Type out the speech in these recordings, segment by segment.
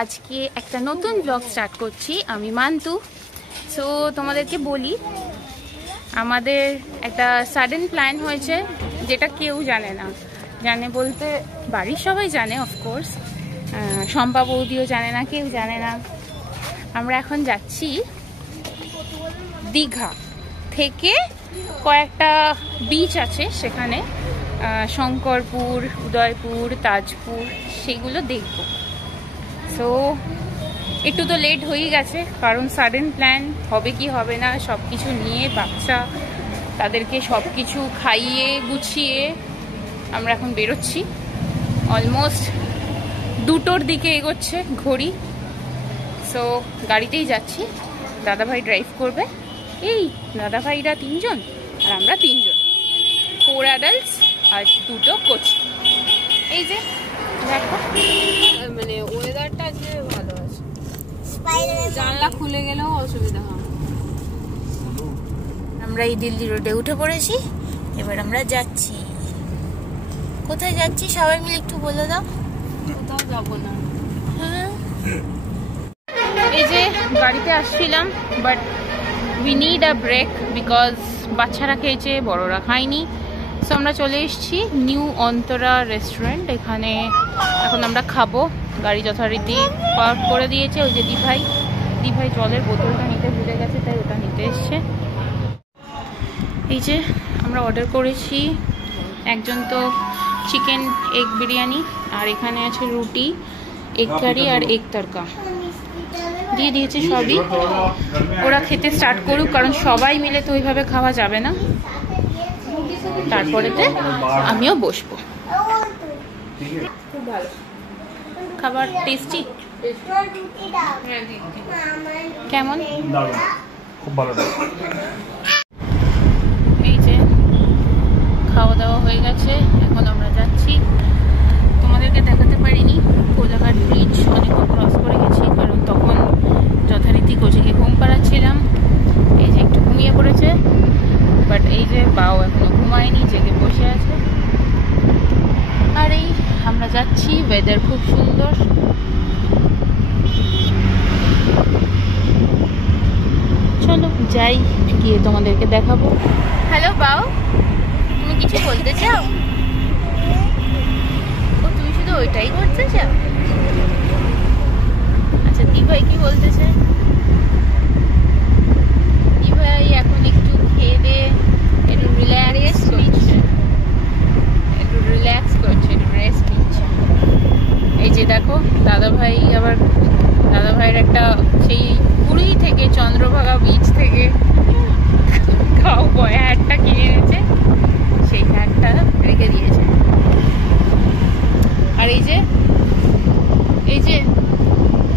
আজকে একটা নতুন ব্লগ স্টার্ট করছি। আমি মান্তু। সো তোমাদেরকে বলি, আমাদের একটা সাডেন প্ল্যান হয়েছে, যেটা কেউ জানে না। জানে বলতে বাড়ির সবাই জানে, অফকোর্স শম্পা বৌদিও জানে না, কেউ জানে না। আমরা এখন যাচ্ছি দীঘা থেকে কয়েকটা বিচ আছে সেখানে, শঙ্করপুর, উদয়পুর, তাজপুর, সেগুলো দেখব। সো একটু তো লেট হয়ে গেছে, কারণ সাডেন প্ল্যান, হবে কি হবে না সব কিছু নিয়ে, বাচ্চা তাদেরকে সব কিছু খাইয়ে গুছিয়ে আমরা এখন বেরোচ্ছি। অলমোস্ট 2টোর দিকে এগোচ্ছে ঘড়ি। সো গাড়িতেই যাচ্ছি, দাদাভাই ড্রাইভ করবে। এই দাদাভাইরা 3 জন আর আমরা 3 জন, 4 অ্যাডাল্টস আর 2টো কোচ। এই যে দেখো, মানে ওয়েদারটা আজকে ভালো আছে, জানলা খুলে গেলেও অসুবিধা হয়। আমরা এই দিল্লি রোডে উঠে পড়েছি, এবার আমরা যাচ্ছি। কোথায় যাচ্ছি সবাই মিলে একটু বলে দাও। কোথাও যাবো না। হ্যাঁ, এই যে গাড়িতে আসছিলাম, but we need a break because বাচ্চারা খেয়েছে, বড়রা খায়নি। সো আমরা চলে এসেছি নিউ অন্তরা রেস্টুরেন্ট। এখানে এখন আমরা খাবো। গাড়ি যথারীতি পার্ক করে দিয়েছে। ওই যে দিভাই জলের বোতলটা নিতে ভুলে গেছে, তাই ওটা নিতে এসছে। এই যে আমরা অর্ডার করেছি, একজন তো চিকেন এগ বিরিয়ানি, আর এখানে আছে রুটি, এগ কারি আর এগ তড়কা দিয়ে দিয়েছে সবই। ওরা খেতে স্টার্ট করুক, কারণ সবাই মিলে তো ওইভাবে খাওয়া যাবে না। তারপরেতে আমিও বসবো। খুব ভালো খাবার, টেস্টি কেমন? খুব ভালো। এই যে খাওয়া দাওয়া হয়ে গেছে, এখন আমরা যাচ্ছি। তোমাদেরকে দেখাতে পারিনি, কোলাঘাট ব্রিজ অনেকক্ষণ ক্রস করে গেছি, কারণ তখন যথারীতি কোচিকে ঘুম পাড়াচ্ছিলাম। এই যে একটু ঘুমিয়ে পড়েছে, বাট এই যে বাও এখনো ঘুমায়নি, জেগে বসে আছে। আর এই আমরা যাচ্ছি, ওয়েদার খুব সুন্দর। চলো যাই, গিয়ে তোমাদেরকে দেখাবো। হ্যালো বাও, তুমি কিছু বলতে চাও? ও তুমি শুধু ওইটাই করতে চাও? আচ্ছা দিভাই কি বলতে চায়? দিভাই এখন একটু খেয়ে দিয়ে একটু রিল্যাক্স করছে, একটু রেস্ট নিচ্ছে। এই যে দেখো দাদাভাইয়ের একটা সেই পুরী থেকে, চন্দ্রভাগা বিচ থেকে কাউবয় হ্যাটটা কিনে এনেছে, সেই হ্যাটটা রেখে দিয়েছে। আর এই যে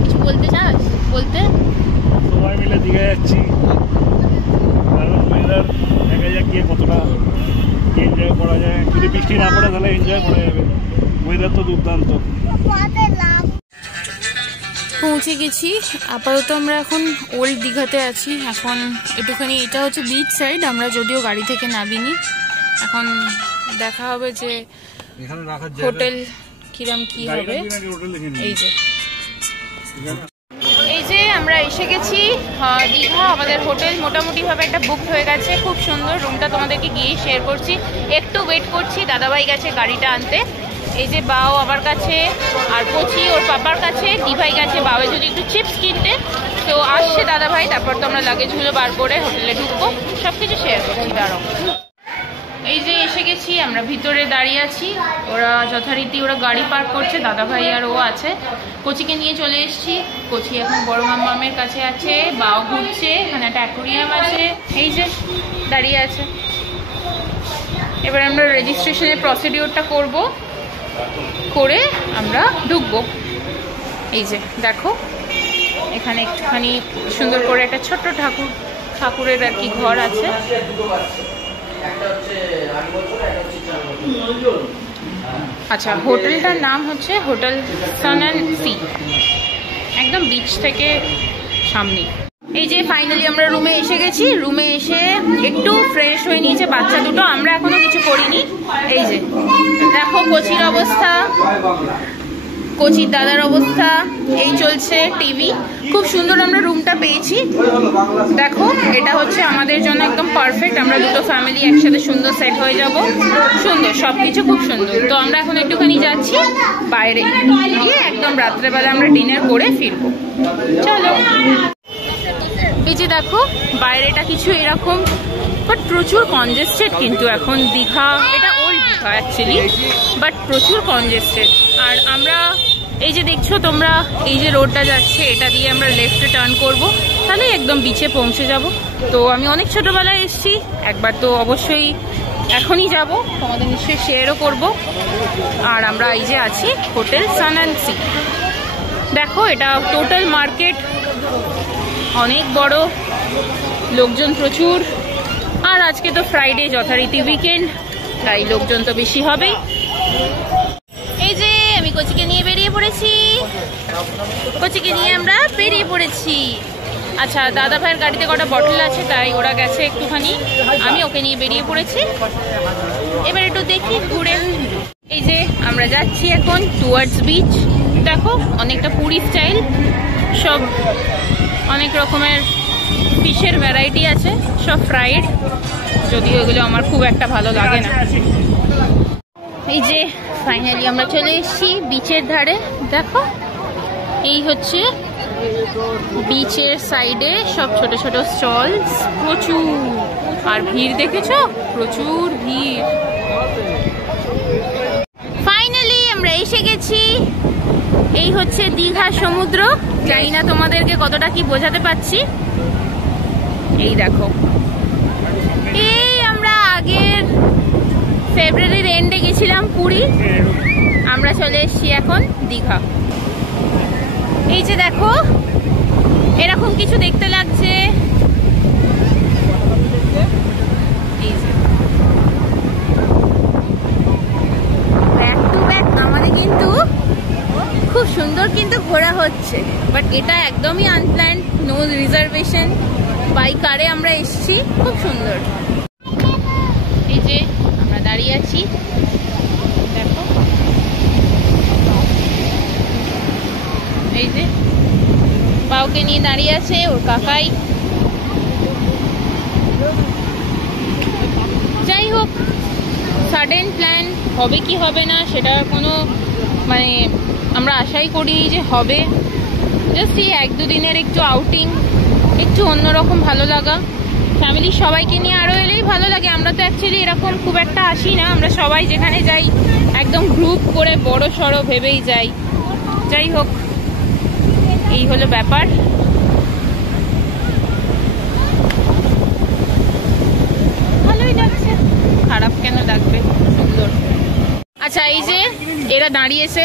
কিছু বলতে চাস? বলতে সবাই মিলে দীঘা যাচ্ছি, কারণ ওয়েদার দেখা যাক গিয়ে কতটা এনজয় করা যায়। যদি বৃষ্টি না পড়ে তাহলে এনজয় করা যাবে, ওয়েদার তো দুর্দান্ত। পৌঁছে গেছি। আপাতত আমরা এখন ওল্ড দীঘাতে আছি। এখন একটুখানি, এটা হচ্ছে বিচ সাইড, আমরা যদিও গাড়ি থেকে নামিনি। এখন দেখা হবে যে হোটেল কিরম কি হবে। এই যে আমরা এসে গেছি দীঘা। আমাদের হোটেল মোটামুটি ভাবে একটা বুক হয়ে গেছে, খুব সুন্দর রুমটা, তোমাদেরকে গিয়ে শেয়ার করছি। একটু ওয়েট করছি, দাদাভাই গেছে গাড়িটা আনতে। এই যে বাও আমার কাছে, আর কোচি ওর পাপার কাছে, দিভাই গেছে বাওয়ের জন্য একটু চিপস কিনতে। তো আসছে দাদাভাই, তারপর তো আমরা লাগেজগুলো বার করে হোটেলে ঢুকবো। সব কিছু শেয়ার করছি, দাঁড়াও। এই যে এসে গেছি, আমরা ভিতরে দাঁড়িয়ে আছি। ওরা যথারীতি গাড়ি পার্ক করছে, দাদাভাই আর ও আছে। কোচিকে নিয়ে চলে এসেছি। কোচি এখন বড় মামামের কাছে আছে, বাও ঘুরছে, এখানে একটা অ্যাকোরিয়াম আছে। এই যে দাঁড়িয়ে আছে। এবার আমরা রেজিস্ট্রেশনের প্রসিডিওরটা করে আমরা ঢুকবো। এই যে দেখো, এখানে একটুখানি সুন্দর করে একটা ছোট্ট ঠাকুরের আর কি ঘর আছে। আচ্ছা, হোটেলটার নাম হচ্ছে হোটেল সান অ্যান্ড সি, একদম বিচ থেকে সামনে। এই যে ফাইনালি আমরা রুমে এসে গেছি। রুমে এসে একটু ফ্রেশ হয়ে নিয়েছে বাচ্চা দুটো, আমরা এখনো কিছু করিনি। এই যে দেখো কোচির অবস্থা, কোচির দাদার অবস্থা এই চলছে, টিভি। খুব সুন্দর আমরা রুমটা পেয়েছি, দেখো এটা হচ্ছে আমাদের জন্য একদম পারফেক্ট। আমরা দুটো ফ্যামিলি একসাথে সুন্দর সেট হয়ে যাব, সুন্দর সবকিছু খুব সুন্দর। তো আমরা এখন একটুখানি যাচ্ছি বাইরে গিয়ে একদম রাত্রেবেলা আমরা ডিনার করে ফিরবো, চলো। এই যে দেখো বাইরেটা কিছু এরকম, বাট প্রচুর কনজেস্টেড কিন্তু এখন দীঘা। এটা ওল্ড দীঘা অ্যাকচুয়ালি, বাট প্রচুর কনজেস্টেড। আর আমরা এই যে দেখছো তোমরা, এই যে রোডটা যাচ্ছে এটা দিয়ে আমরা লেফটে টার্ন করব, তাহলে একদম বিচে পৌঁছে যাব। তো আমি অনেক ছোটবেলায় এসেছি একবার, তো অবশ্যই এখনই যাব, তোমাদের নিশ্চয়ই শেয়ারও করব। আর আমরা এই যে আছি হোটেল সান অ্যান্ড সি। দেখো এটা টোটাল মার্কেট, অনেক বড়, লোকজন প্রচুর। আর আজকে তো ফ্রাইডে, যথারীতি উইকেন্ড, তাই লোকজন তো বেশি হবেই। এই যে আমি কোচিকে নিয়ে বেরিয়ে পড়েছি, কোচিকে নিয়ে আমরা বেরিয়ে পড়েছি। আচ্ছা দাদা ভাইয়ের গাড়িতে কটা বটল আছে, তাই ওরা গেছে একটুখানি, আমি ওকে নিয়ে বেরিয়ে পড়েছি। এবার একটু দেখি ঘুরে। এই যে আমরা যাচ্ছি এখন টুয়ার্ডস বিচ। দেখো অনেকটা পুরী স্টাইল, সব অনেক রকমের ফিশের ভ্যারাইটি আছে, সব ফ্রাইড, যদিও এগুলো আমার খুব একটা ভালো লাগে না। এই যে ফাইনালি আমরা চলে এসেছি বিচের ধারে। দেখো এই হচ্ছে বিচের সাইডে সব ছোট ছোট স্টলস, প্রচুর। আর ভিড় দেখেছো, প্রচুর ভিড়। ফাইনালি আমরা এসে গেছি, এই হচ্ছে দীঘা সমুদ্র। জানি না তোমাদেরকে কতটা কি বোঝাতে পারছি। এই দেখো, এই আমরা আগের ফেব্রুয়ারির এন্ডে গেছিলাম পুরী, আমরা চলে এসেছি এখন দীঘা। এই যে দেখো এরকম কিছু দেখতে লাগছে, ব্যাক টু ব্যাক আমাদের কিন্তু খুব সুন্দর কিন্তু ঘোরা হচ্ছে। বাট এটা একদমই আনপ্ল্যান্ড, নো রিজার্ভেশন, বাই কারে আমরা এসেছি, খুব সুন্দর। এই যে আমরা দাঁড়িয়ে আছি, দেখো এই যে বাউকে নিয়ে দাঁড়িয়ে আছে ওর কাকাই। যাই হোক, সাডেন প্ল্যান হবে কি হবে না সেটার কোনো মানে আমরা আশাই করি যে হবে। জাস্ট এই 1-2 দিনের একটু আউটিং, একটু অন্যরকম ভালো লাগা, ফ্যামিলি সবাইকে নিয়ে আরও এলেই ভালো লাগে। আমরা তো অ্যাকচুয়ালি এরকম খুব একটা আসি না, আমরা সবাই যেখানে যাই একদম গ্রুপ করে বড় সড়ো ভেবেই যাই। যাই হোক, এই হলো ব্যাপার। ভালোই লাগছে, খারাপ কেন লাগবে, সুন্দর। আচ্ছা এই যে এরা দাঁড়িয়েছে,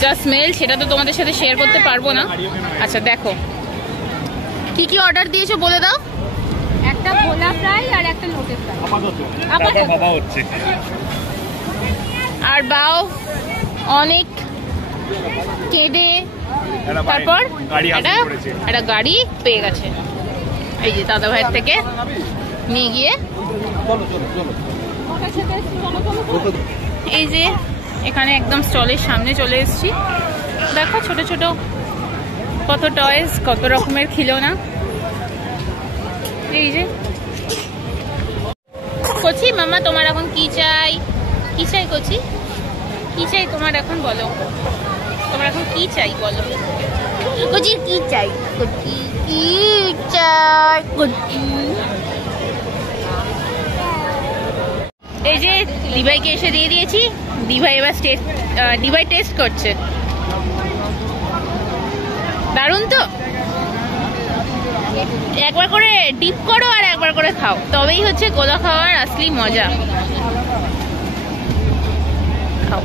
যা স্মেল সেটা তো তোমাদের সাথে শেয়ার করতে পারবো না। আচ্ছা দেখো কি কি অর্ডার দিয়েছো বলে দাও। একটা ভোলা ফ্রাই আর একটা লোটে ফ্রাই হচ্ছে। আর বাও অনেক কেঁদে তারপর একটা গাড়ি পেয়ে গেছে, এই যে দাদা ভাইয়ের থেকে নিয়ে গিয়ে। এই যে এখানে একদম স্টলের সামনে চলে এসেছি, দেখো ছোট ছোট কত টয়েস, কত রকমের খিলৌনা। এই যে কচি মামা তোমার এখন কি চাই, কি চাই কচি, কি চাই তোমার এখন বলো, তোমার এখন কি চাই বলো কচি, কি চাই কচি, কি চাই কচি। এই যে দিভাইকে এসে দিয়ে দিয়েছি, দিভাই এবার দিভাই টেস্ট করছে। দারুণ তো, একবার করে ডিপ করো আর একবার করে খাও, তবেই হচ্ছে গোলা খাওয়ার আসলি মজা। খাও।